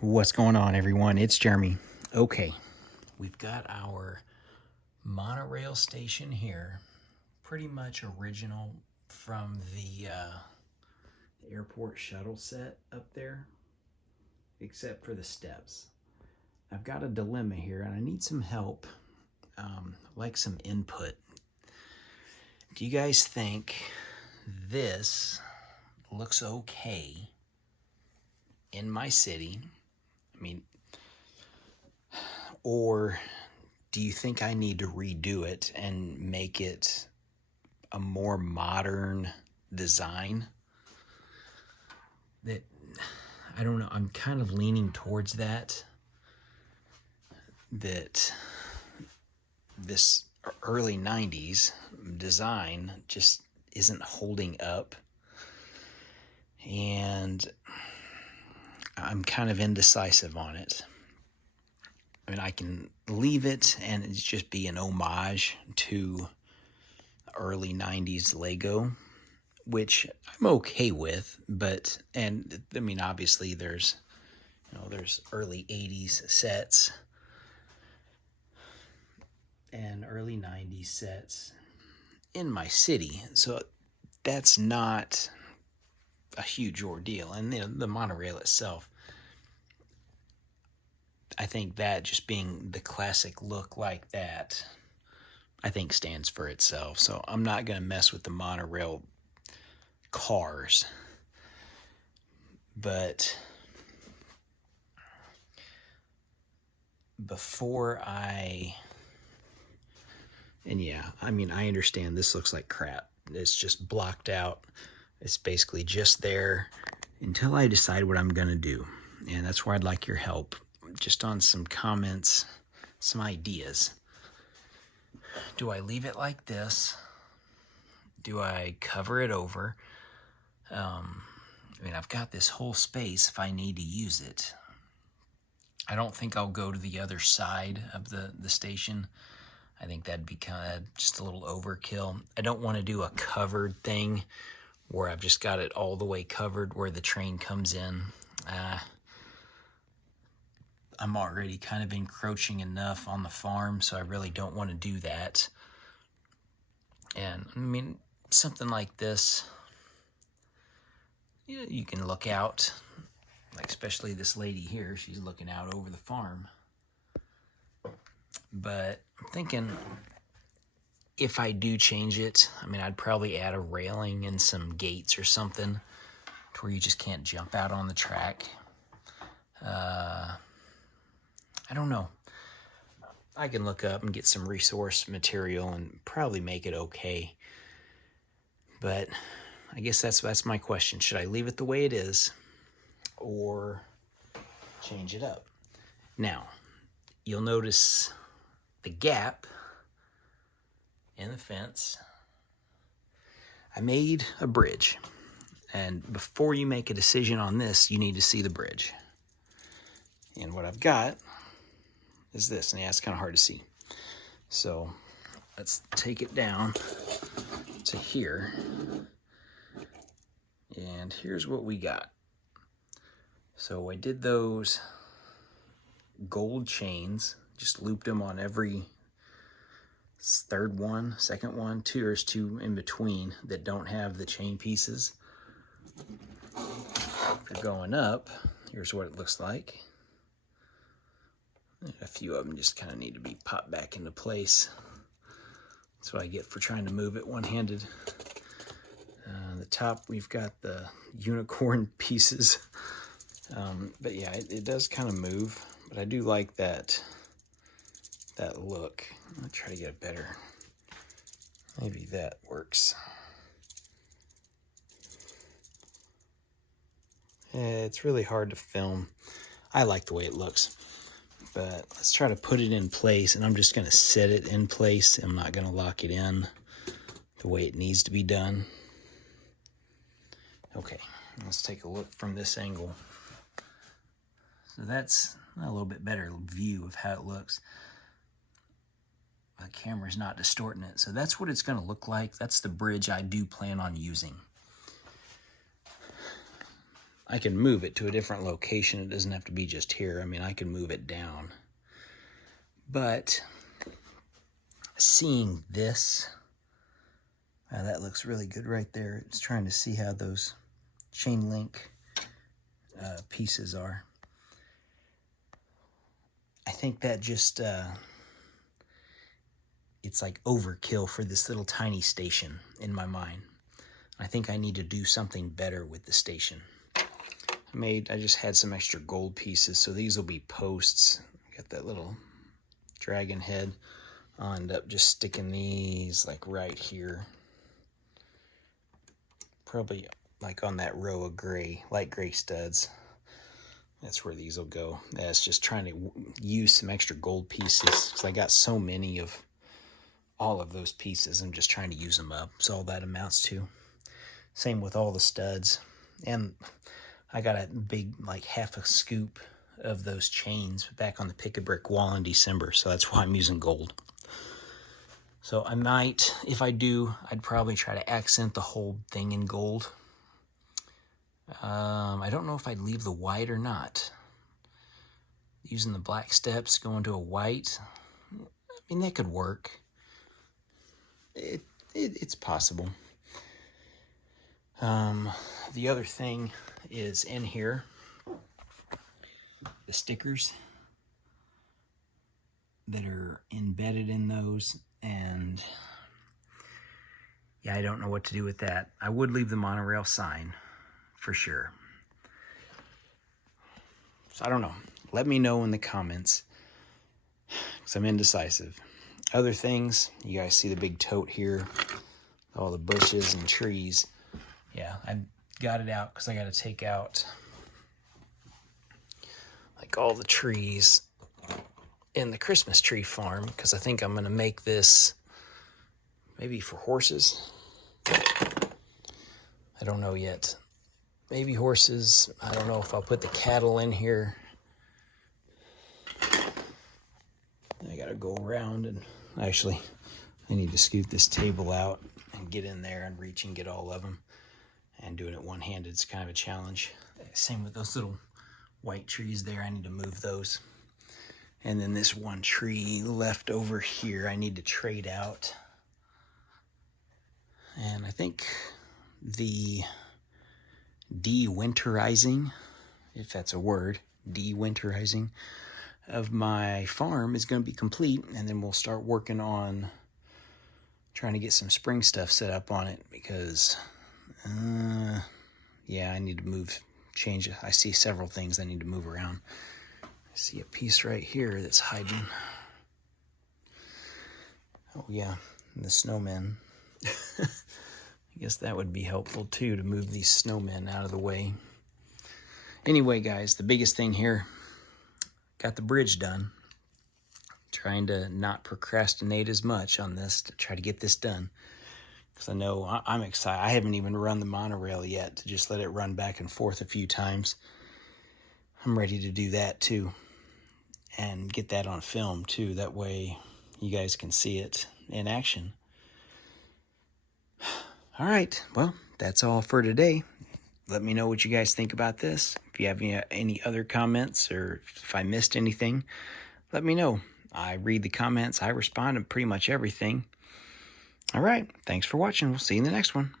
What's going on, everyone? It's Jeremy. Okay, we've got our monorail station here, pretty much original from the airport shuttle set up there, except for the steps. I've got a dilemma here and I need some help, like some input. Do you guys think this looks okay in my city? I mean, or do you think I need to redo it and make it a more modern design? That, I don't know, I'm kind of leaning towards that this early 90s design just isn't holding up, and I'm kind of indecisive on it. I mean, I can leave it and it's just be an homage to early 90s Lego, which I'm okay with, but, and I mean, obviously there's early 80s sets and early 90s sets in my city, so that's not a huge ordeal. And the monorail itself, I think that just being the classic look like that, I think stands for itself. So I'm not going to mess with the monorail cars. But and yeah, I mean, I understand this looks like crap. It's just blocked out. It's basically just there until I decide what I'm going to do. And that's where I'd like your help, just on some comments, some ideas. Do I leave it like this? Do I cover it over? I mean, I've got this whole space if I need to use it. I don't think I'll go to the other side of the station. I think that'd be kind of just a little overkill. I don't want to do a covered thing where I've just got it all the way covered where the train comes in. I'm already kind of encroaching enough on the farm, so I really don't want to do that. And I mean, something like this, you can look out, like especially this lady here, she's looking out over the farm. But I'm thinking if I do change it, I mean, I'd probably add a railing and some gates or something to where you just can't jump out on the track. I don't know. I can look up and get some resource material and probably make it okay. But I guess that's my question. Should I leave it the way it is or change it up? Now, you'll notice the gap in the fence. I made a bridge. And before you make a decision on this, you need to see the bridge. And what I've got is this. And yeah, it's kind of hard to see. So let's take it down to here. And here's what we got. So I did those gold chains, just looped them on every third one, second one, there's two in between that don't have the chain pieces. If you're going up, here's what it looks like. A few of them just kind of need to be popped back into place. That's what I get for trying to move it one-handed. The top, we've got the unicorn pieces. But yeah, it does kind of move, but I do like that look. I'll try to get it better. Maybe that works. It's really hard to film. I like the way it looks, but let's try to put it in place, and I'm just going to set it in place. I'm not going to lock it in the way it needs to be done. Okay, let's take a look from this angle. So that's a little bit better view of how it looks. The camera's not distorting it. So that's what it's going to look like. That's the bridge I do plan on using. I can move it to a different location. It doesn't have to be just here. I mean, I can move it down. But seeing this, that looks really good right there. It's trying to see how those chain link pieces are. I think that just, it's like overkill for this little tiny station in my mind. I think I need to do something better with the station. I just had some extra gold pieces, so these will be posts. Got that little dragon head. I'll end up just sticking these like right here. Probably like on that row of gray, light gray studs. That's where these will go. That's just trying to use some extra gold pieces because I got so many of all of those pieces. I'm just trying to use them up. That's all that amounts to. Same with all the studs. And I got a big, like half a scoop of those chains back on the pick-a-brick wall in December. So that's why I'm using gold. So I might, if I do, I'd probably try to accent the whole thing in gold. I don't know if I'd leave the white or not. Using the black steps, going to a white, I mean, that could work. It's possible. The other thing is in here, the stickers that are embedded in those, and yeah, I don't know what to do with that. I would leave the monorail sign for sure. So I don't know. Let me know in the comments because I'm indecisive. Other things, you guys see the big tote here, all the bushes and trees. Yeah, I got it out because I got to take out like all the trees in the Christmas tree farm because I think I'm going to make this maybe for horses. I don't know yet. Maybe horses. I don't know if I'll put the cattle in here. I got to go around and actually I need to scoot this table out and get in there and reach and get all of them. And doing it one-handed is kind of a challenge. Same with those little white trees there. I need to move those. And then this one tree left over here, I need to trade out. And I think the de-winterizing, if that's a word, de-winterizing of my farm is going to be complete. And then we'll start working on trying to get some spring stuff set up on it because yeah, I need to change it. I see several things I need to move around. I see a piece right here that's hiding. Oh yeah, the snowmen. I guess that would be helpful too, to move these snowmen out of the way. Anyway, guys, the biggest thing here, got the bridge done. Trying to not procrastinate as much on this to try to get this done. Because I know I'm excited. I haven't even run the monorail yet, to just let it run back and forth a few times. I'm ready to do that too. And get that on film too. That way you guys can see it in action. All right, well, that's all for today. Let me know what you guys think about this. If you have any other comments or if I missed anything, let me know. I read the comments. I respond to pretty much everything. All right, thanks for watching. We'll see you in the next one.